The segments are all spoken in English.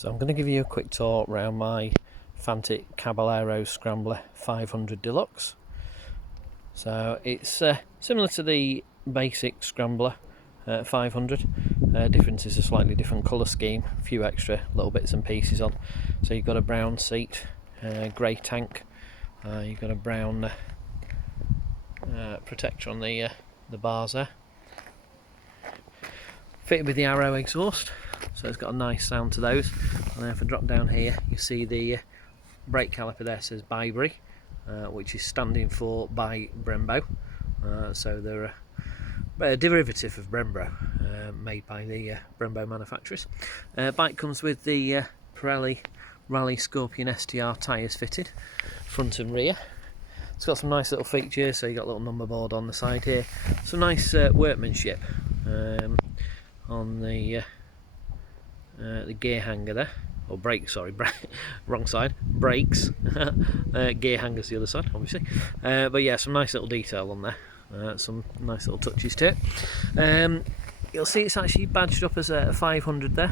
So I'm going to give you a quick tour around my Fantic Caballero Scrambler 500 Deluxe. So it's similar to the basic Scrambler 500. Difference is a slightly different colour scheme, a few extra little bits and pieces on. So you've got a brown seat, grey tank, you've got a brown protector on the bars there. Fitted with the Arrow exhaust, so it's got a nice sound to those. And then if I drop down here, you see the brake caliper there says Bybury, which is standing for by Brembo. So they're a derivative of Brembo, made by the Brembo manufacturers. Bike comes with the Pirelli Rally Scorpion STR tyres fitted, front and rear. It's got some nice little features, so you've got a little number board on the side here. Some nice workmanship on the gear hanger there, or brakes, sorry, wrong side, brakes. Gear hanger's the other side, obviously. But yeah, some nice little detail on there, some nice little touches to it. You'll see it's actually badged up as a 500 there,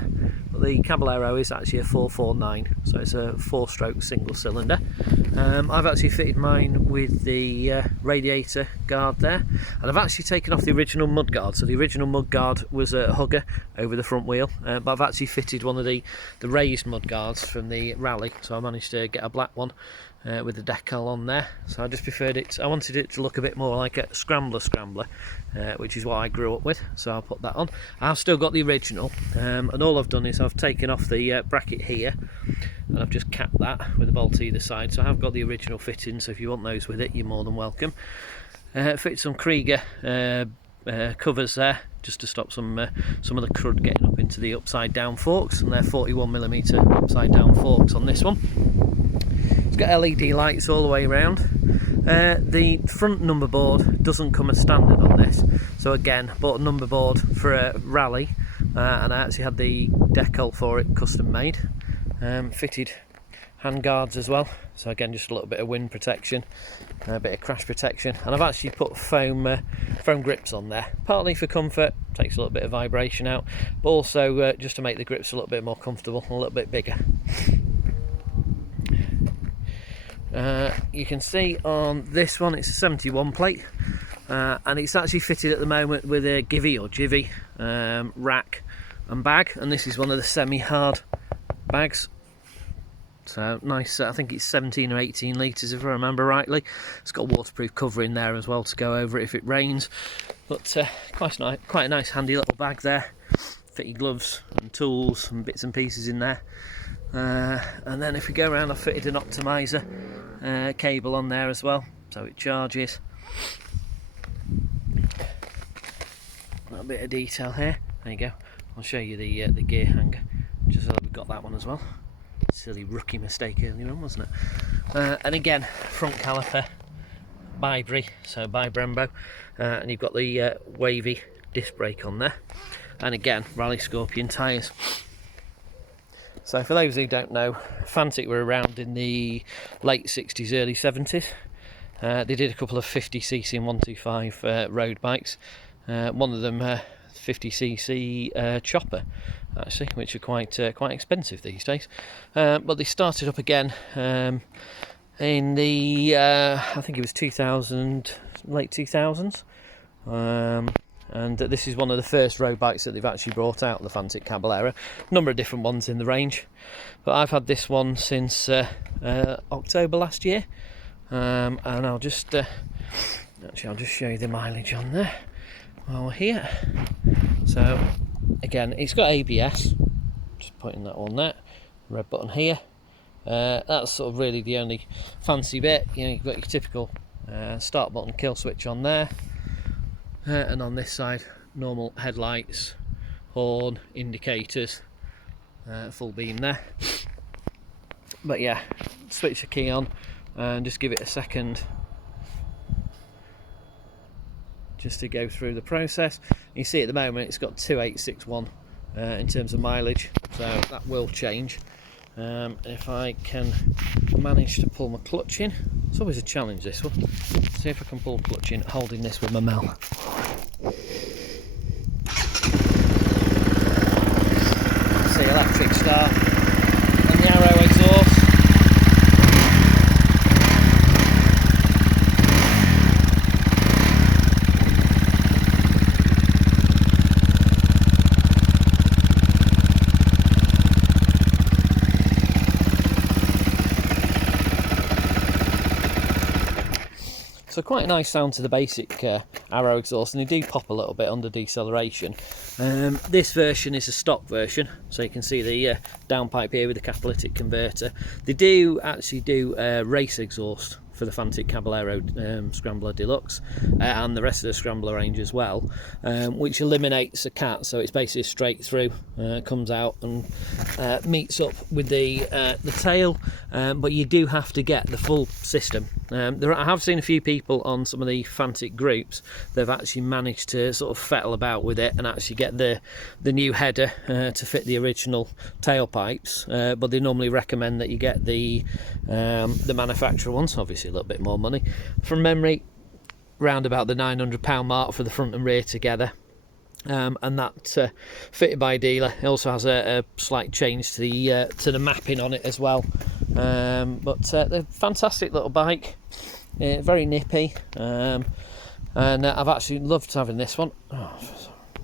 but the Caballero is actually a 449, so it's a 4-stroke single cylinder. I've actually fitted mine with the radiator guard there, and I've actually taken off the original mud guard. So the original mud guard was a hugger over the front wheel, but I've actually fitted one of the raised mud guards from the Rally, so I managed to get a black one with the decal on there. So I just preferred it, I wanted it to look a bit more like a Scrambler, which is what I grew up with, so I'll put that on. I've still got the original, and all I've done is I've taken off the bracket here, and I've just capped that with a bolt either side. So I have got the original fitting, so if you want those with it, you're more than welcome. Fit some Krieger covers there, just to stop some of the crud getting up into the upside down forks, and they're 41mm upside down forks on this one. It's got LED lights all the way around. The front number board doesn't come as standard on this, so again, bought a number board for a Rally, and I actually had the decal for it custom made. Fitted hand guards as well, so again, just a little bit of wind protection, a bit of crash protection, and I've actually put foam grips on there, partly for comfort, takes a little bit of vibration out, but also just to make the grips a little bit more comfortable and a little bit bigger. You can see on this one it's a 71 plate, and it's actually fitted at the moment with a Jivvy rack and bag, and this is one of the semi-hard bags. So nice, I think it's 17 or 18 litres if I remember rightly. It's got a waterproof cover in there as well to go over it if it rains, but quite a nice handy little bag there. Fit your gloves and tools and bits and pieces in there. And then if we go around, I've fitted an optimizer cable on there as well, so it charges. A little bit of detail here. There you go. I'll show you the gear hanger, just so we've got that one as well. Silly rookie mistake earlier on, wasn't it? And again, front caliper, Bybury, so by Brembo, and you've got the wavy disc brake on there, and again, Rally Scorpion tyres. So for those who don't know, Fantic were around in the late 60s, early 70s. They did a couple of 50cc and 125 road bikes. One of them 50cc chopper, actually, which are quite expensive these days. But they started up again in the I think it was 2000, late 2000s. And this is one of the first road bikes that they've actually brought out, the Fantic Caballero. A number of different ones in the range, but I've had this one since October last year, and I'll just show you the mileage on there while we're here. So again, it's got ABS, just putting that on there, red button here. That's sort of really the only fancy bit. You know, you've got your typical start button, kill switch on there. And on this side, normal headlights, horn, indicators, full beam there. But yeah, switch the key on and just give it a second just to go through the process. You see at the moment it's got 2861 in terms of mileage, so that will change. If I can manage to pull my clutch in, it's always a challenge this one. See if I can pull clutch in holding this with my mouth. See, electric start. So quite a nice sound to the basic Arrow exhaust, and they do pop a little bit under deceleration. This version is a stock version, so you can see the downpipe here with the catalytic converter. They do actually do race exhaust for the Fantic Caballero Scrambler Deluxe and the rest of the Scrambler range as well, which eliminates a cat, so it's basically straight through, comes out and meets up with the tail, but you do have to get the full system. I have seen a few people on some of the Fantic groups, they've actually managed to sort of fettle about with it and actually get the new header to fit the original tailpipes, but they normally recommend that you get the manufacturer ones, obviously a little bit more money. From memory, round about the £900 mark for the front and rear together, and that fitted by a dealer. It also has a slight change to the mapping on it as well, but a fantastic little bike, very nippy, and I've actually loved having this one.